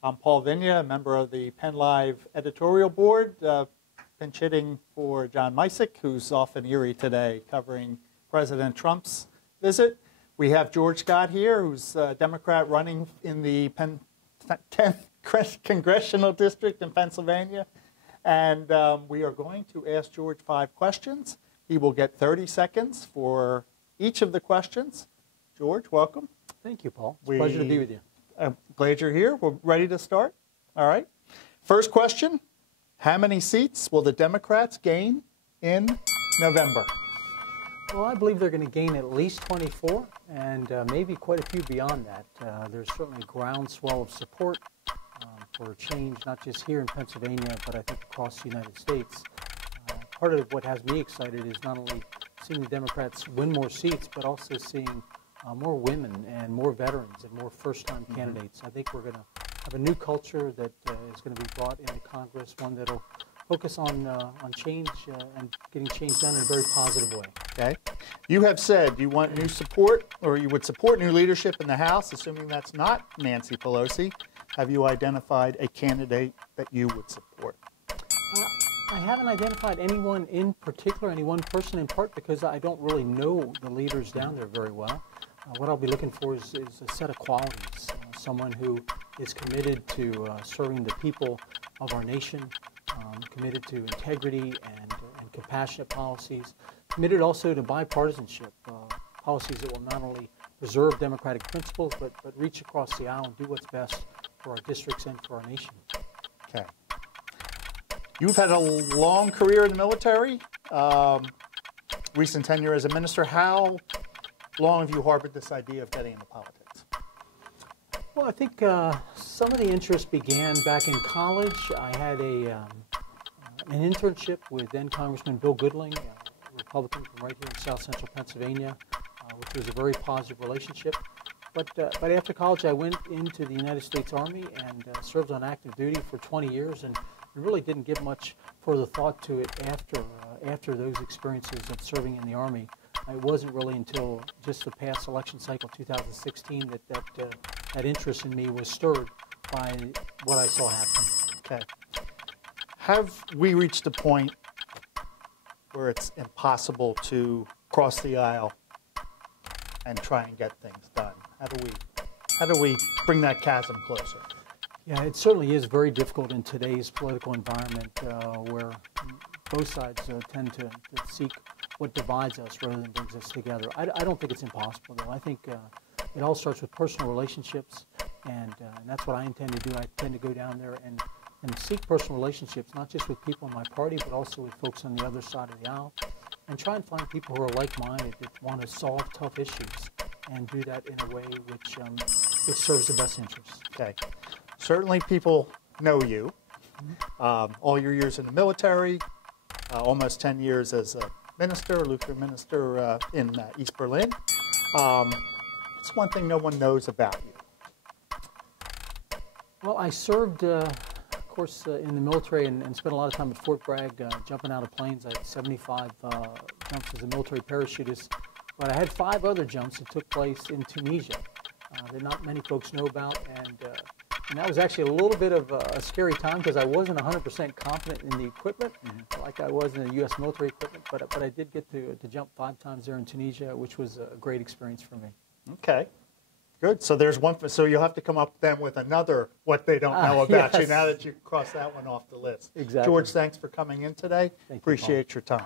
I'm Paul Vigna, a member of the PennLive editorial board, pinch hitting for John Misick, who's off in Erie today covering President Trump's visit. We have George Scott here, who's a Democrat running in the 10th Congressional District in Pennsylvania. And we are going to ask George 5 questions. He will get 30 seconds for each of the questions. George, welcome. Thank you, Paul. It's a pleasure to be with you. I'm glad you're here. We're ready to start. All right. First question, how many seats will the Democrats gain in November? Well, I believe they're going to gain at least 24 and maybe quite a few beyond that. There's certainly a groundswell of support for change, not just here in Pennsylvania, but I think across the United States. Part of what has me excited is not only seeing the Democrats win more seats, but also seeing more women and more veterans and more first-time candidates. I think we're going to have a new culture that is going to be brought into Congress, one that will focus on change and getting change done in a very positive way. Okay. You have said you want new support, or you would support new leadership in the House, assuming that's not Nancy Pelosi. Have you identified a candidate that you would support? I haven't identified anyone in particular, any one person in part, because I don't really know the leaders down there very well. What I'll be looking for is a set of qualities, someone who is committed to serving the people of our nation, committed to integrity and compassionate policies, committed also to bipartisanship, policies that will not only preserve democratic principles, but reach across the aisle and do what's best for our districts and for our nation. Okay. You've had a long career in the military, recent tenure as a minister. How long have you harbored this idea of getting into politics? Well, I think some of the interest began back in college. I had an internship with then Congressman Bill Goodling, a Republican from right here in South Central Pennsylvania, which was a very positive relationship. But after college, I went into the United States Army and served on active duty for 20 years, and really didn't give much further thought to it after those experiences of serving in the Army. It wasn't really until just the past election cycle, 2016, that interest in me was stirred by what I saw happen. Okay. Have we reached a point where it's impossible to cross the aisle and try and get things done? How do we bring that chasm closer? Yeah, it certainly is very difficult in today's political environment where both sides tend to seek what divides us rather than brings us together. I don't think it's impossible, though. I think it all starts with personal relationships, and that's what I intend to do. I intend to go down there and seek personal relationships, not just with people in my party, but also with folks on the other side of the aisle, and try and find people who are like-minded that want to solve tough issues and do that in a way which serves the best interests. Okay. Certainly people know you. All your years in the military, almost 10 years as a minister, Lutheran minister in East Berlin. It's one thing no one knows about you. Well, I served, of course, in the military and spent a lot of time at Fort Bragg jumping out of planes. I had 75 jumps as a military parachutist, but I had 5 other jumps that took place in Tunisia that not many folks know about, and that was actually a little bit of a scary time because I wasn't 100% confident in the equipment like I was in the U.S. military equipment, but I did get to jump 5 times there in Tunisia, which was a great experience for me. Okay. Good. So there's one. So you'll have to come up then with another what they don't know about you now that you crossed that one off the list. Exactly. George, thanks for coming in today. Thank you, Appreciate your time.